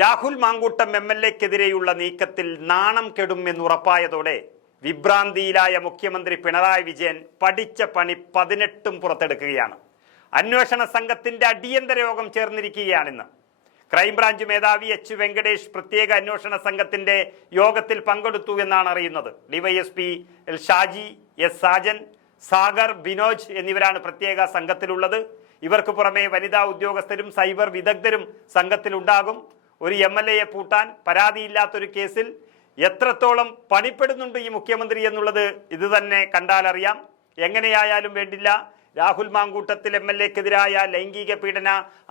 രാഹുൽ മാങ്കൂട്ടം MLA-ക്കെതിരെയുള്ള നീക്കത്തിൽ നാണം കെടുമെന്നുറപ്പായതോടെ വിഭ്രാന്തിയിലായ മുഖ്യമന്ത്രി പിണറായി വിജയൻ പഠിച്ച പണി 18 പുറത്തെടുക്കുകയാണ്. അന്വേഷണ സംഘത്തിന്റെ അടിയന്തര യോഗം ചേർന്നിരിക്കുകയാണിന്ന്. ക്രൈംബ്രാഞ്ച് മേധാവി H. വെങ്കടേഷ് പ്രത്യേക അന്വേഷണ സംഘത്തിന്റെ യോഗത്തിൽ പങ്കെടുത്തു എന്നാണ് അറിയുന്നത്. DYSP Shaji, S. സാജൻ, സാഗർ, ബിനോജ് എന്നിവരാണ് പ്രത്യേക സംഘത്തിലുള്ളത്. ഇവർക്ക് പുറമെ വനിതാ ഉദ്യോഗസ്ഥരും സൈബർ വിദഗ്ധരും സംഘത്തിലുണ്ടാകും. ഒരു MLA-യെ പൂട്ടാൻ പരാതിയില്ലാത്തൊരു കേസിൽ എത്രത്തോളം പണിപ്പെടുന്നുണ്ട് ഈ മുഖ്യമന്ത്രി എന്നുള്ളത് ഇത് തന്നെ കണ്ടാലറിയാം. എങ്ങനെയായാലും വേണ്ടില്ല, രാഹുൽ മാങ്കൂട്ടത്തിൽ MLA-ക്കെതിരായ ലൈംഗിക പീഡന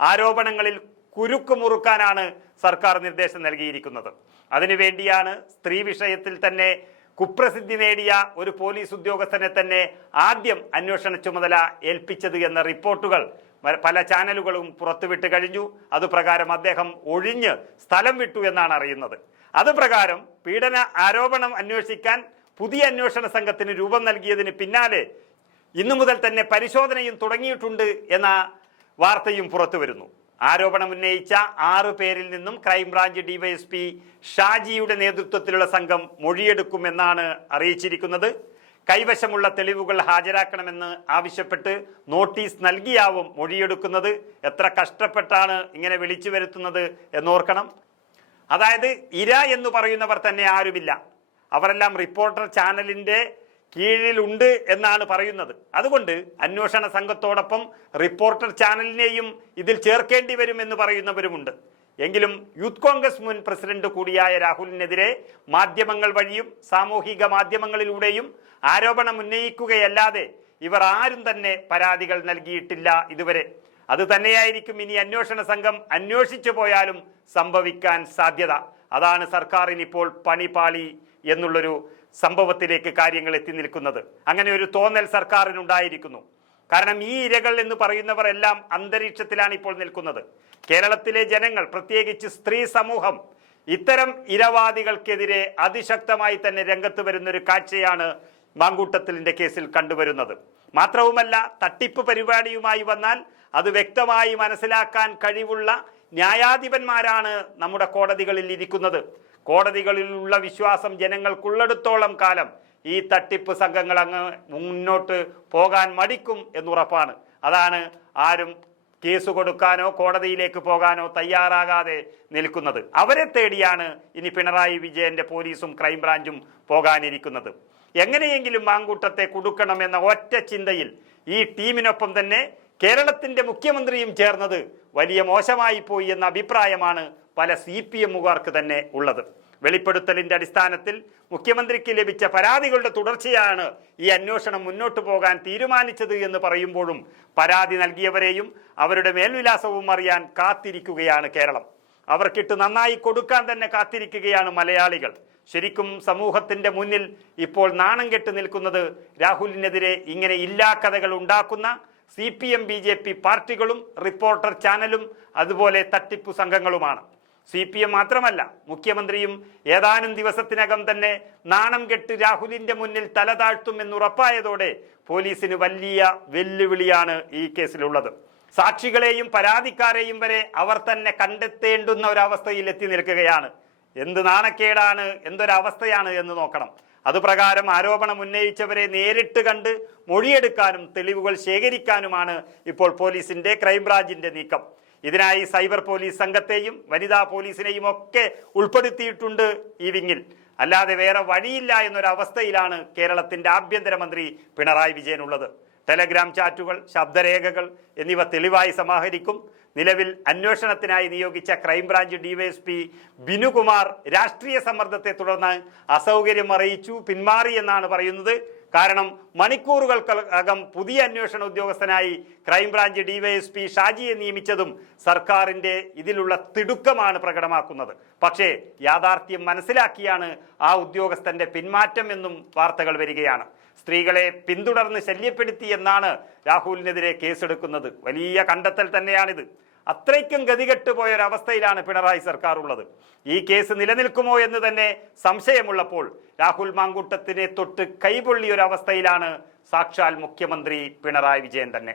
ആരോപണങ്ങളിൽ കുരുക്ക് മുറുക്കാനാണ് സർക്കാർ നിർദ്ദേശം നൽകിയിരിക്കുന്നത്. അതിനുവേണ്ടിയാണ് സ്ത്രീ വിഷയത്തിൽ തന്നെ കുപ്രസിദ്ധി നേടിയ ഒരു പോലീസ് ഉദ്യോഗസ്ഥനെ തന്നെ ആദ്യം അന്വേഷണ ചുമതല ഏൽപ്പിച്ചത് എന്ന റിപ്പോർട്ടുകൾ പല ചാനലുകളും പുറത്തുവിട്ട് കഴിഞ്ഞു. അതുപ്രകാരം അദ്ദേഹം ഒഴിഞ്ഞ് സ്ഥലം വിട്ടു എന്നാണ് അറിയുന്നത്. അതുപ്രകാരം പീഡന ആരോപണം അന്വേഷിക്കാൻ പുതിയ അന്വേഷണ സംഘത്തിന് രൂപം നൽകിയതിന് പിന്നാലെ ഇന്നു മുതൽ തന്നെ പരിശോധനയും തുടങ്ങിയിട്ടുണ്ട് എന്ന വാർത്തയും പുറത്തു വരുന്നു. ആരോപണം ഉന്നയിച്ച 6 പേരിൽ നിന്നും ക്രൈംബ്രാഞ്ച് ഡിവൈഎസ്പി ഷാജിയുടെ നേതൃത്വത്തിലുള്ള സംഘം മൊഴിയെടുക്കുമെന്നാണ് അറിയിച്ചിരിക്കുന്നത്. കൈവശമുള്ള തെളിവുകൾ ഹാജരാക്കണമെന്ന് ആവശ്യപ്പെട്ട് നോട്ടീസ് നൽകിയാവും മൊഴിയെടുക്കുന്നത്. എത്ര കഷ്ടപ്പെട്ടാണ് ഇങ്ങനെ വിളിച്ചു വരുത്തുന്നത് എന്നോർക്കണം. അതായത് ഇര എന്ന് പറയുന്നവർ തന്നെ ആരുമില്ല, അവരെല്ലാം റിപ്പോർട്ടർ ചാനലിന്റെ കീഴിലുണ്ട് എന്നാണ് പറയുന്നത്. അതുകൊണ്ട് അന്വേഷണ സംഘത്തോടൊപ്പം റിപ്പോർട്ടർ ചാനലിനെയും ഇതിൽ ചേർക്കേണ്ടി വരുമെന്ന് പറയുന്നവരുമുണ്ട്. എങ്കിലും യൂത്ത് കോൺഗ്രസ് മുൻ പ്രസിഡന്റ് കൂടിയായ രാഹുലിനെതിരെ മാധ്യമങ്ങൾ വഴിയും സാമൂഹിക മാധ്യമങ്ങളിലൂടെയും ആരോപണം ഉന്നയിക്കുകയല്ലാതെ ഇവർ ആരും തന്നെ പരാതികൾ നൽകിയിട്ടില്ല ഇതുവരെ. അത് തന്നെയായിരിക്കും ഇനി അന്വേഷണ സംഘം അന്വേഷിച്ചു പോയാലും സംഭവിക്കാൻ സാധ്യത. അതാണ് സർക്കാരിന് ഇപ്പോൾ പണിപാളി എന്നുള്ളൊരു സംഭവത്തിലേക്ക് കാര്യങ്ങൾ എത്തി നിൽക്കുന്നത്. അങ്ങനെ ഒരു തോന്നൽ സർക്കാരിനുണ്ടായിരിക്കുന്നു. കാരണം ഈ ഇരകൾ എന്ന് പറയുന്നവർ എല്ലാം അന്തരീക്ഷത്തിലാണ് ഇപ്പോൾ നിൽക്കുന്നത്. കേരളത്തിലെ ജനങ്ങൾ, പ്രത്യേകിച്ച് സ്ത്രീ സമൂഹം, ഇത്തരം ഇരവാദികൾക്കെതിരെ അതിശക്തമായി തന്നെ രംഗത്ത് വരുന്നൊരു കാഴ്ചയാണ് മാങ്കൂട്ടത്തിലിന്റെ കേസിൽ കണ്ടുവരുന്നത്. മാത്രവുമല്ല, തട്ടിപ്പ് പരിപാടിയുമായി വന്നാൽ അത് വ്യക്തമായി മനസ്സിലാക്കാൻ കഴിവുള്ള ന്യായാധിപന്മാരാണ് നമ്മുടെ കോടതികളിൽ ഇരിക്കുന്നത്. കോടതികളിലുള്ള വിശ്വാസം ജനങ്ങൾക്കുള്ളിടത്തോളം കാലം ഈ തട്ടിപ്പ് സംഘങ്ങൾ അങ്ങ് മുന്നോട്ട് പോകാൻ മടിക്കും എന്നുറപ്പാണ്. അതാണ് ആരും കേസ് കൊടുക്കാനോ കോടതിയിലേക്ക് പോകാനോ തയ്യാറാകാതെ നിൽക്കുന്നത്. അവരെ തേടിയാണ് ഇനി പിണറായി വിജയന്റെ പോലീസും ക്രൈംബ്രാഞ്ചും പോകാനിരിക്കുന്നത്. എങ്ങനെയെങ്കിലും മാങ്കൂട്ടത്തെ കുടുക്കണമെന്ന ഒറ്റ ചിന്തയിൽ ഈ ടീമിനൊപ്പം തന്നെ കേരളത്തിന്റെ മുഖ്യമന്ത്രിയും ചേർന്നത് വലിയ മോശമായി പോയി എന്ന അഭിപ്രായമാണ് പല CPM-കാർക്ക് തന്നെ ഉള്ളത്. വെളിപ്പെടുത്തലിന്റെ അടിസ്ഥാനത്തിൽ മുഖ്യമന്ത്രിക്ക് ലഭിച്ച പരാതികളുടെ തുടർച്ചയാണ് ഈ അന്വേഷണം മുന്നോട്ട് പോകാൻ തീരുമാനിച്ചത് എന്ന് പറയുമ്പോഴും പരാതി നൽകിയവരെയും അവരുടെ മേൽവിലാസവും അറിയാൻ കാത്തിരിക്കുകയാണ് കേരളം. അവർക്കിട്ട് നന്നായി കൊടുക്കാൻ തന്നെ കാത്തിരിക്കുകയാണ് മലയാളികൾ. ശരിക്കും സമൂഹത്തിന്റെ മുന്നിൽ ഇപ്പോൾ നാണം കെട്ട് നിൽക്കുന്നത് രാഹുലിനെതിരെ ഇങ്ങനെ ഇല്ലാക്കഥകൾ ഉണ്ടാക്കുന്ന CPM BJP പാർട്ടികളും റിപ്പോർട്ടർ ചാനലും അതുപോലെ തട്ടിപ്പു സംഘങ്ങളുമാണ്. CPM മാത്രമല്ല, മുഖ്യമന്ത്രിയും ഏതാനും ദിവസത്തിനകം തന്നെ നാണം കെട്ട് രാഹുലിന്റെ മുന്നിൽ തല താഴ്ത്തുമെന്നുറപ്പായതോടെ പോലീസിന് വലിയ വെല്ലുവിളിയാണ് ഈ കേസിലുള്ളത്. സാക്ഷികളെയും പരാതിക്കാരെയും വരെ അവർ തന്നെ കണ്ടെത്തേണ്ടുന്ന ഒരവസ്ഥയിൽ എത്തി നിൽക്കുകയാണ്. എന്ത് നാണക്കേടാണ്, എന്തൊരവസ്ഥയാണ് എന്ന് നോക്കണം. അതുപ്രകാരം ആരോപണം ഉന്നയിച്ചവരെ നേരിട്ട് കണ്ട് മൊഴിയെടുക്കാനും തെളിവുകൾ ശേഖരിക്കാനുമാണ് ഇപ്പോൾ പോലീസിന്റെ ക്രൈംബ്രാഞ്ചിന്റെ നീക്കം. ഇതിനായി സൈബർ പോലീസ് സംഘത്തെയും വനിതാ പോലീസിനെയും ഒക്കെ ഉൾപ്പെടുത്തിയിട്ടുണ്ട് ഈ വിങ്ങിൽ. അല്ലാതെ വേറെ വഴിയില്ല എന്നൊരവസ്ഥയിലാണ് കേരളത്തിന്റെ ആഭ്യന്തരമന്ത്രി പിണറായി വിജയൻ ഉള്ളത്. ടെലഗ്രാം ചാറ്റുകൾ, ശബ്ദരേഖകൾ എന്നിവ തെളിവായി സമാഹരിക്കും. നിലവിൽ അന്വേഷണത്തിനായി നിയോഗിച്ച ക്രൈംബ്രാഞ്ച് ഡിവൈഎസ്പി ബിനുകുമാർ രാഷ്ട്രീയ സമ്മർദ്ദത്തെ തുടർന്ന് അസൗകര്യം അറിയിച്ചു പിന്മാറി എന്നാണ് പറയുന്നത്. കാരണം മണിക്കൂറുകൾക്കകം പുതിയ അന്വേഷണ ഉദ്യോഗസ്ഥനായി ക്രൈംബ്രാഞ്ച് ഡിവൈഎസ്പി ഷാജിയെ നിയമിച്ചതും സർക്കാരിന്റെ ഇതിലുള്ള തിടുക്കമാണ് പ്രകടമാക്കുന്നത്. പക്ഷേ യാഥാർത്ഥ്യം മനസ്സിലാക്കിയാണ് ആ ഉദ്യോഗസ്ഥന്റെ പിന്മാറ്റം എന്നും വാർത്തകൾ വരികയാണ്. സ്ത്രീകളെ പിന്തുടർന്ന് ശല്യപ്പെടുത്തി എന്നാണ് രാഹുലിനെതിരെ കേസെടുക്കുന്നത്. വലിയ കണ്ടെത്തൽ തന്നെയാണിത്. അത്രയ്ക്കും ഗതികെട്ട് പോയൊരവസ്ഥയിലാണ് പിണറായി സർക്കാർ ഉള്ളത്. ഈ കേസ് നിലനിൽക്കുമോ എന്ന് തന്നെ സംശയമുള്ളപ്പോൾ രാഹുൽ മാങ്കൂട്ടത്തിനെ തൊട്ട് കൈപൊള്ളിയൊരവസ്ഥയിലാണ് സാക്ഷാൽ മുഖ്യമന്ത്രി പിണറായി വിജയൻ തന്നെ.